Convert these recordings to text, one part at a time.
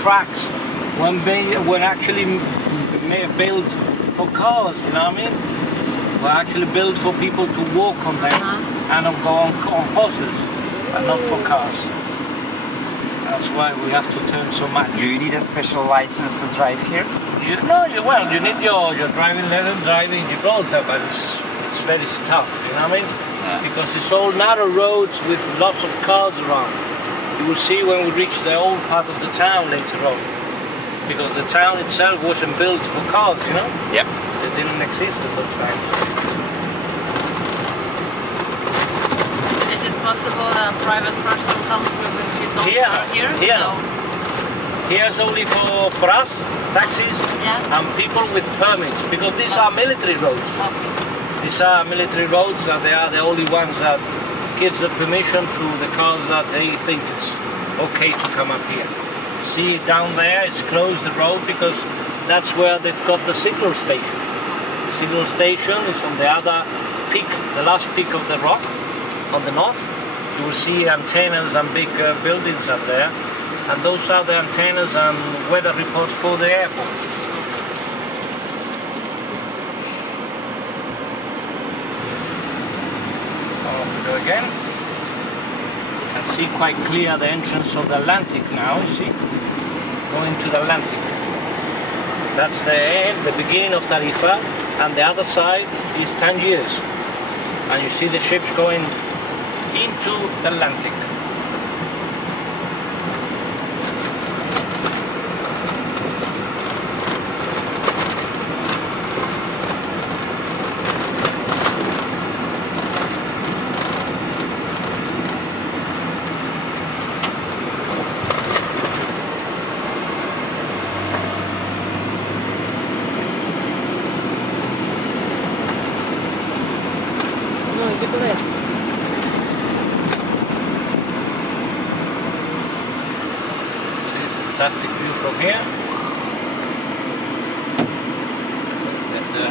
tracks when actually built for cars, you know what I mean? Were actually built for people to walk on them and go on horses, and not for cars. That's why we have to turn so much. Do you need a special license to drive here? You need your driving license driving Gibraltar, but it's very tough, you know what I mean? Yeah. Because it's all narrow roads with lots of cars around. You will see when we reach the old part of the town later on. Because the town itself wasn't built for cars, you know? Yep. They didn't exist at that time. Is it possible a private person comes with his own car here? Here. No. Here's only for us, taxis, and people with permits, because these are military roads. Okay. These are military roads, and they are the only ones that gives the permission to the cars that they think it's okay to come up here. See down there, it's closed the road because that's where they've got the signal station. The signal station is on the other peak, the last peak of the rock, on the north. You will see antennas and big buildings up there, and those are the antennas and weather reports for the airport. Again, you can see quite clear the entrance of the Atlantic now, you see, going to the Atlantic. That's the end, the beginning of Tarifa, and the other side is Tangiers. And you see the ships going into the Atlantic. Fantastic view from here.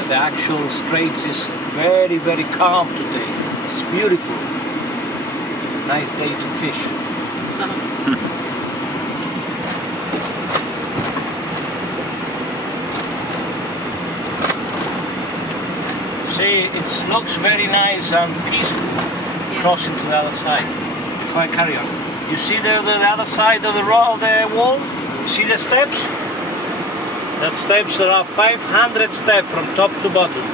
The actual straits is very, very calm today. It's beautiful. Nice day to fish. See, it looks very nice and peaceful crossing to the other side. If I carry on. You see the other side of the wall? You see the steps? That steps, there are 500 steps from top to bottom.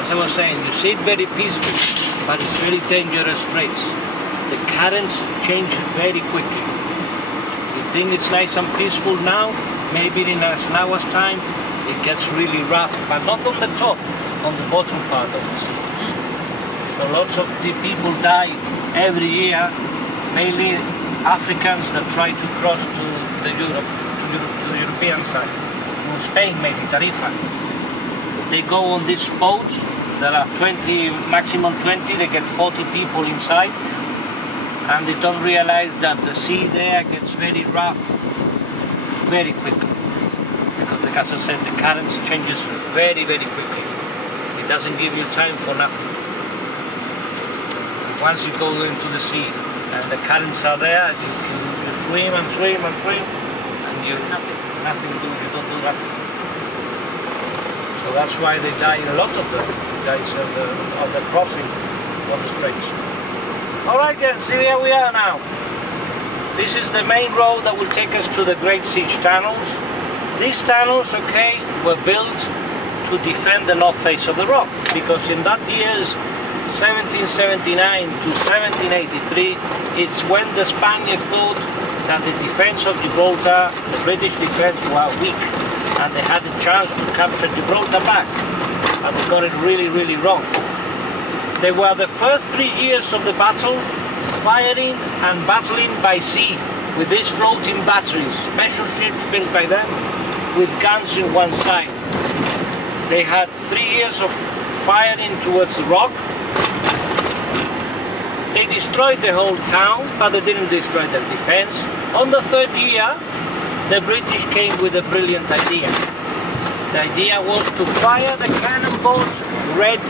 As I was saying, you see it very peaceful, but it's very dangerous straits. The currents change very quickly. You think it's nice and peaceful now, maybe in an hour's time, it gets really rough, but not on the top, on the bottom part of the sea. So lots of the people die every year, mainly Africans that try to cross to the European side, to Spain maybe, Tarifa. They go on these boats, there are 20, maximum 20, they get 40 people inside, and they don't realize that the sea there gets very rough very quickly. Because, like as I said, the currents changes very, very quickly. It doesn't give you time for nothing. Once you go into the sea and the currents are there, you swim and swim and swim, and you don't do nothing. So that's why they die, a lot of them die of the crossing of the straits. Alright guys, here we are now. This is the main road that will take us to the Great Siege tunnels. These tunnels, okay, were built to defend the north face of the rock, because in that years 1779 to 1783, it's when the Spaniards thought that the defense of Gibraltar, the British defense, were weak, and they had a chance to capture Gibraltar back, and they got it really, really wrong. They were the first 3 years of the battle firing and battling by sea with these floating batteries, special ships built by them with guns in one side. They had 3 years of firing towards the rock. They destroyed the whole town, but they didn't destroy the defense. On the third year, the British came with a brilliant idea. The idea was to fire the cannonballs red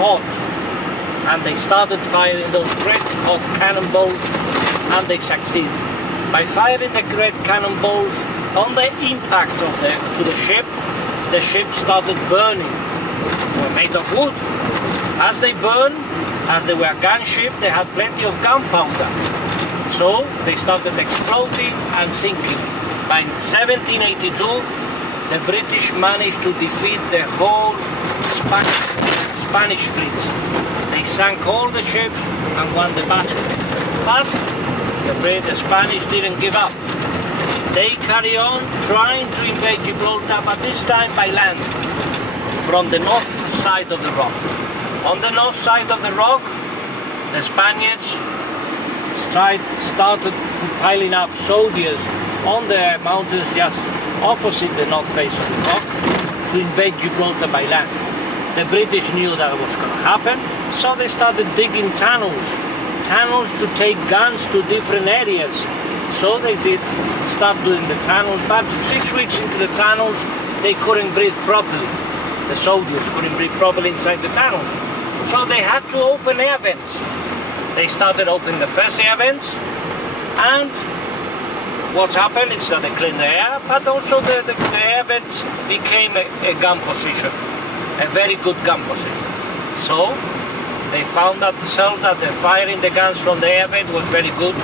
hot. And they started firing those red hot cannonballs, and they succeeded. By firing the great cannonballs on the impact of the ship started burning. They were made of wood. As they burned, as they were a gunship, they had plenty of gunpowder. So they started exploding and sinking. By 1782, the British managed to defeat the whole Spanish fleet. They sank all the ships and won the battle. But the Spanish didn't give up. They carry on trying to invade Gibraltar, but this time by land, from the north side of the rock. On the north side of the rock, the Spaniards started piling up soldiers on the mountains just opposite the north face of the rock to invade Gibraltar by land. The British knew that was going to happen, so they started digging tunnels to take guns to different areas. So they did start doing the tunnels, but 6 weeks into the tunnels, they couldn't breathe properly. The soldiers couldn't breathe properly inside the tunnels. So they had to open air vents. They started opening the first air vents, and what happened is that they cleaned the air, but also the air vents became a gun position, a very good gun position. So they found out themselves that firing the guns from the air vent was very good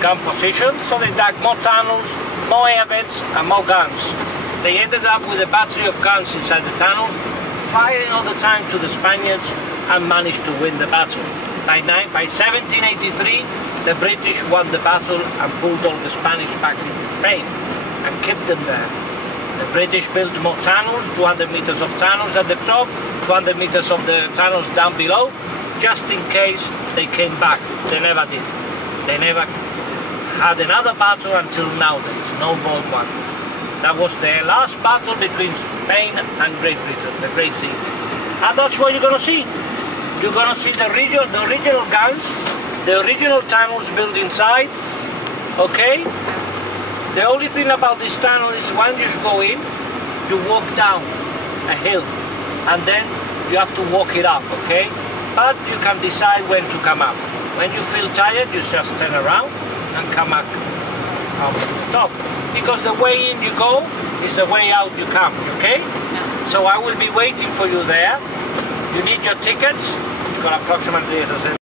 gun position, so they dug more tunnels, more air vents, and more guns. They ended up with a battery of guns inside the tunnels, firing all the time to the Spaniards, and managed to win the battle. By 1783, the British won the battle and pulled all the Spanish back into Spain and kept them there. The British built more tunnels, 200 meters of tunnels at the top, 200 meters of the tunnels down below, just in case they came back. They never did. They never had another battle until nowadays, no more one. That was the last battle between Spain and Great Britain, the Great Sea. And that's what you're going to see. You're going to see the original guns, the original tunnels built inside, okay? The only thing about this tunnel is when you go in, you walk down a hill, and then you have to walk it up, okay? But you can decide when to come up. When you feel tired, you just turn around and come up to the top. Because the way in you go is the way out you come, okay? So I will be waiting for you there. You need your tickets. You've got approximately, as I said,